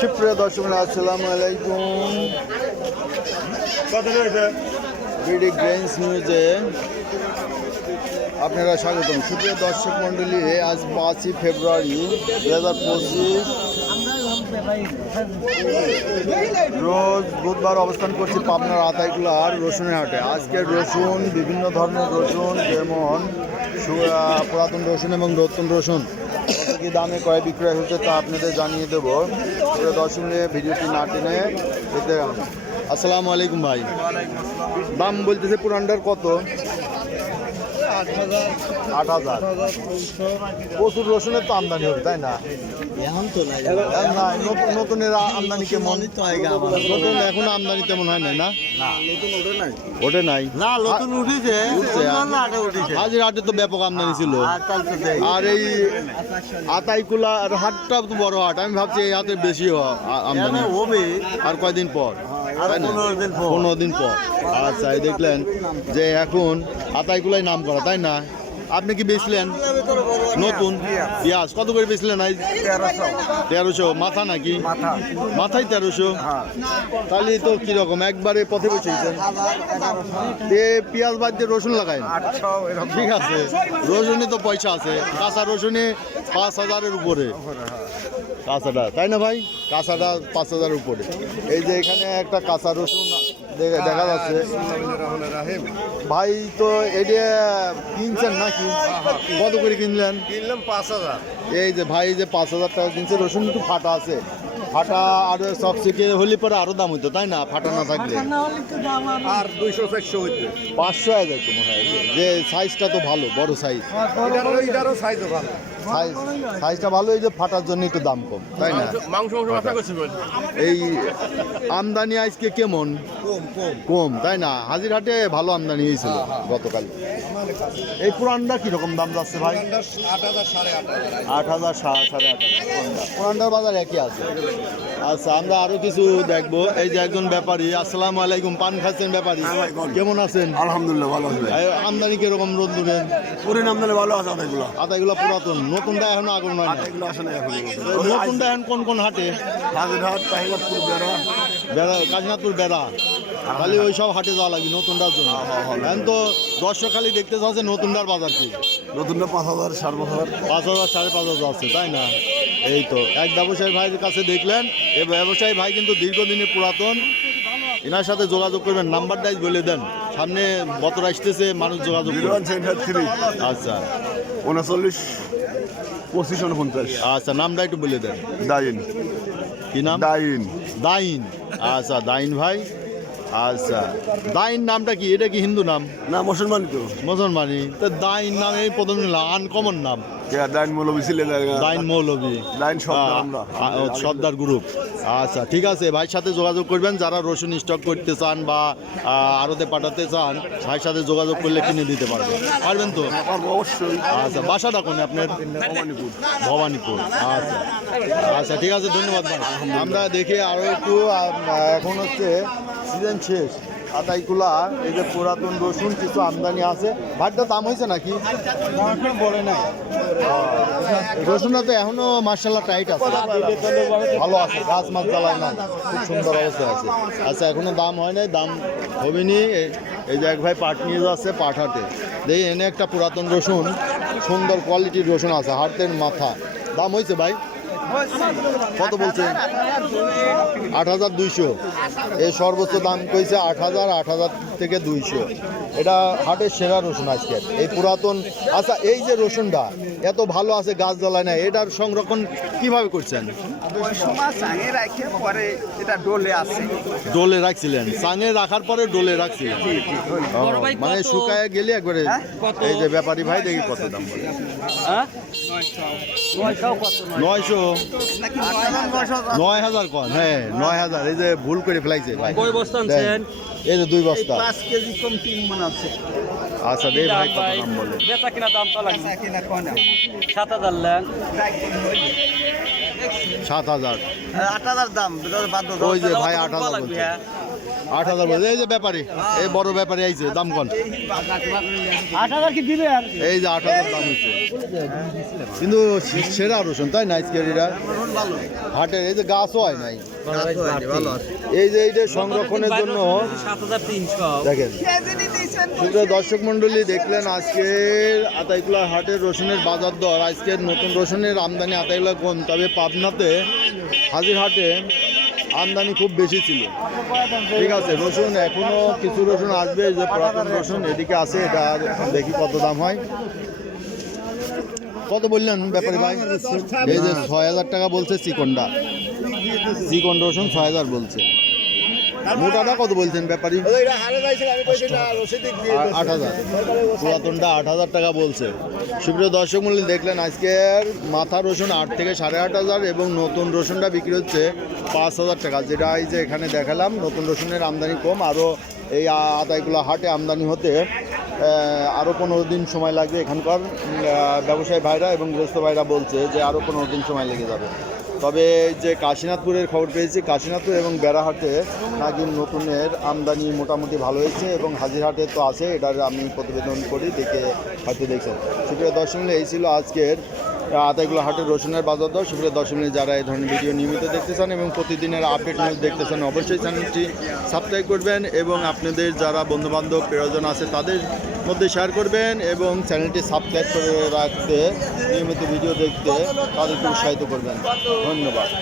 সুপ্রিয় দর্শক, আসসালামু আলাইকুম। বিডি গ্রেইনস নিউজে আপনারা স্বাগতম। সুপ্রিয় দর্শক মণ্ডলী, আজ 5ই ফেব্রুয়ারি 2025 রোজ বুধবার অবস্থান করছি পাবনার আতাইকুলার রসুনের হাটে। আজকের রসুন বিভিন্ন ধরনের রসুন, যেমন পুরাতন রসুন এবং নতুন রসুন কত কী দামে ক্রয় বিক্রয় হচ্ছে তা আপনাদের জানিয়ে দেবো। দর্শক ভিডিওটি না টেনে দেখতে। আসসালামু আলাইকুম ভাই। দাম বলতেছে পুরানটার কত? 8,000। প্রচুর রসুনের তো আমদানি হবে, তাই না? এখন তো নাই না, নতুনের আমদানি কেমন? নতুন এখন আমদানি তেমন হয় নাই না? ওঠে নাই না, নতুন উঠেছে হাজির হাটে তো ব্যাপক আমদানি ছিল। আর এই আতাইকুলার হাটটা তো বড় হাট, আমি ভাবছি এই হাটে বেশি আমদানি হবে আর কয়দিন পর, তাই না? 15 দিন পর। আচ্ছা, এই দেখলেন যে এখন আতাইকুলাই নাম করা, তাই না? আপনি কি বেচলেন নতুন পেঁয়াজ? কত করে বেচলেন? 1300 মাথা নাকি? মাথায় 1300। তাহলে তো কিরকম একবারে পথে বসেছেন। পেঁয়াজ বাদ দিয়ে রসুন লাগাই, ঠিক আছে। রসুনে তো পয়সা আছে, কাঁচা রসুনে 5,000-এর উপরে কাঁচাটা, তাই না ভাই? কাঁচাটা 5,000-এর উপরে। এই যে এখানে একটা কাঁচা রসুন দেখা যাচ্ছে ভাই, তো এটা কিনছেন নাকি? কত করে কিনলেন? কিনলাম 5,000। এই যে ভাই যে 5,000 টাকা কিনছে। রসুন একটু ফাটা আছে, ফাটা আর চকচকে হলে পরে আরো দাম হইতো, তাই না? ফাটা না থাকলে আর 200-400 হইতো। 500 হয়ে যেত মনে হয়। যে সাইজটা তো ভালো, বড় সাইজ, এটারও সাইজও ভালো। সাইজটা ভালো, এই যে ফাটার জন্য একটু দাম কম, তাই না? এই আমদানি আজকে কেমন? কম, তাই না? হাজিরহাটে ভালো আমদানি হয়েছিল গতকাল। এই পুরানটা কিরকম দাম যাচ্ছে ভাই? 8,000, 8,500। পুরানটার বাজার একই আছে। আচ্ছা, আমরা আরো কিছু দেখবো। এই যে একজন ব্যাপারী, আসসালামু আলাইকুম, পান খাচ্ছেন ব্যাপারী, কেমন আছেন? আলহামদুলিল্লাহ ভালো আছে। আমদানি কিরকম রোদ্দুরের? আমদানি ভালো আছে। আতাইগুলা পুরাতন, নতুনটা এখনো আগুন নয় না। নতুনটা এখন কোন কোন হাটে? হাজিরহাট, তাহিরপুর, কাশীনাথপুর, বেড়া। খালি ওই সব হাটে যাওয়া লাগবে নতুনটার জন্য। এখন তো দর্শক খালি দেখতে চাচ্ছে নতুনটার বাজার কি। নতুনটা 5,000, 5,500, 5,000, 5,500 আছে, তাই না? এই তো এক ব্যবসায়ী ভাইয়ের কাছে দেখলেন। এই ব্যবসায়ী ভাই কিন্তু দীর্ঘদিনের পুরাতন। এনার সাথে যোগাযোগ করবেন, নাম্বারটাই বলে দেন, সামনে বতর আসতেছে, মানুষ যোগাযোগ করবেন। আচ্ছা, 39 25 49। আচ্ছা, নামটা একটু বলে দেন। দাইন। কি নাম? দাইন। দাইন। আচ্ছা, দাইন ভাই। আচ্ছা, দাইন নামটা কি? এটা কি হিন্দু নাম না, মুসলমান তো। মুসলমানি? তো দাইন নাম এই প্রথম আনকমন নাম। দাইন মৌলবী ছিলেন। দাইন মৌলবী, দাইন সর্দার গ্রুপ। আচ্ছা, ঠিক আছে, ভাইয়ের সাথে যোগাযোগ করবেন। যারা রসুন স্টক করতে চান বা আড়তে পাঠাতে চান, ভাইয়ের সাথে যোগাযোগ করলে কিনে দিতে পারবেন। পারবেন তো? অবশ্যই। আচ্ছা, বাসাটা কোন আপনার? ভবানীপুর। আচ্ছা আচ্ছা, ঠিক আছে, ধন্যবাদ ভাই। আমরা দেখি আরও একটু। এখন হচ্ছে সিজন শেষ, আতাইকুলা এই যে পুরাতন রসুন কিছু আমদানি আছে। ভাতটা দাম হয়েছে নাকি? বলে নাই। রসুনটা তো এখনো মার্শাল্লাহ টাইট আছে, ভালো আছে, গাছ মাছ জ্বালায় না, খুব সুন্দর অবস্থায় আছে। আচ্ছা, এখনো দাম হয় নাই, দাম হবে নি। এই যে এক ভাই পাট নিয়ে যাচ্ছে পাট হাটে। দেখি এনে একটা পুরাতন রসুন, সুন্দর কোয়ালিটির রসুন আছে, হাটের মাথা। দাম হয়েছে ভাই? কত বলছে? 8,200। এই সর্বোচ্চ দাম কইছে 8,000, 8,000 থেকে 200। এটা হাটের সেরা রসুন আজকে, এই পুরাতন। আচ্ছা, এই যে রসুনটা এত ভালো আছে, গাছ জ্বালায় না, এটার সংরক্ষণ কিভাবে করছেন? ডোলে রাখছিলেন? চাঙে রাখার পরে ডোলে রাখছিলেন? মানে শুকায় গেলে একবারে। এই যে ব্যাপারী ভাই, দেখি কত দাম বলে। 900, 9,000 কন? হ্যাঁ, 9,000। এই যে ভুল করে ফেলাইছে ভাই। এই যে 2 বস্তা। 5 কেজি কম 3 মণ আছে। আচ্ছা, দেই ভাই কত দাম বলে? বেচা কিনা দাম তো লাগে 7,000 লেন। 7,000। 8,000 দাম। ওই যে ভাই 8,000 বলছে। 8,000 বলছে। এই যে ব্যাপারী, এই বড় ব্যাপারী আইছে, দাম কন? 8,000 কি দিবে? এই যে 8,000 দাম হচ্ছে, কিন্তু সেরা রসুন তাই না আজকের এরা হাটের। এই যে গাছও হয় নাই, এই যে এইটা সংরক্ষণের জন্য 7,300। দেখেন। সুপ্রিয় দর্শক মন্ডলী, দেখলেন আজকের আতাইকুলা হাটের রসুনের বাজার দর। আজকের নতুন রসুনের আমদানি আতাইকুলা কম, তবে পাবনাতে হাজিরহাটে আমদানি খুব বেশি ছিল। ঠিক আছে, রসুন এখনো কিছু রসুন আসবে, যে পুরাতন রসুন এদিকে আছে, এটা দেখি কত দাম হয়। কত বললেন ব্যাপারী ভাই? এই যে 6,000 টাকা বলছে চিকনটা, চিকন রসুন 6,000 বলছে। মোটাটা কত বলছেন ব্যাপারী? 8,000। পুরাতনটা 8,000 টাকা বলছে। সুপ্রিয় দর্শক মূল্য, দেখলেন আজকের মাথা রসুন 8 থেকে 8,500 এবং নতুন রসুনটা বিক্রি হচ্ছে 5,000 টাকা। যেটা এই যে এখানে দেখালাম, নতুন রসুনের আমদানি কম, আরও এই আতাইকুলা হাটে আমদানি হতে আরও 15 দিন সময় লাগবে। এখানকার ব্যবসায়ী ভাইরা এবং গৃহস্থ ভাইরা বলছে যে আরও 15 দিন সময় লেগে যাবে। তবে যে কাশীনাথপুরের খবর পেয়েছি, কাশীনাথপুর এবং বেড়াহাটে নাকি নতুনের আমদানি মোটামুটি ভালো হয়েছে, এবং হাজিরহাটে তো আছে, এটার আমি প্রতিবেদন করি, দেখে হয়তো দেখছেন। সুপ্রিয় দর্শক, এই ছিল আজকের আতাইকুলা হাটের রসুনের বাজার দর। সুপ্রিয় দর্শক, যারা এই ধরনের ভিডিও নিয়মিত দেখতে চান এবং প্রতিদিনের আপডেট নিউজ দেখতে চান, অবশ্যই চ্যানেলটি সাবস্ক্রাইব করবেন এবং আপনাদের যারা বন্ধুবান্ধব প্রিয়জন আছে তাদের মধ্যে শেয়ার করবেন, এবং চ্যানেলটি সাবস্ক্রাইব করে রাখতে, নিয়মিত ভিডিও দেখতে তাদেরকে উৎসাহিত করবেন। ধন্যবাদ।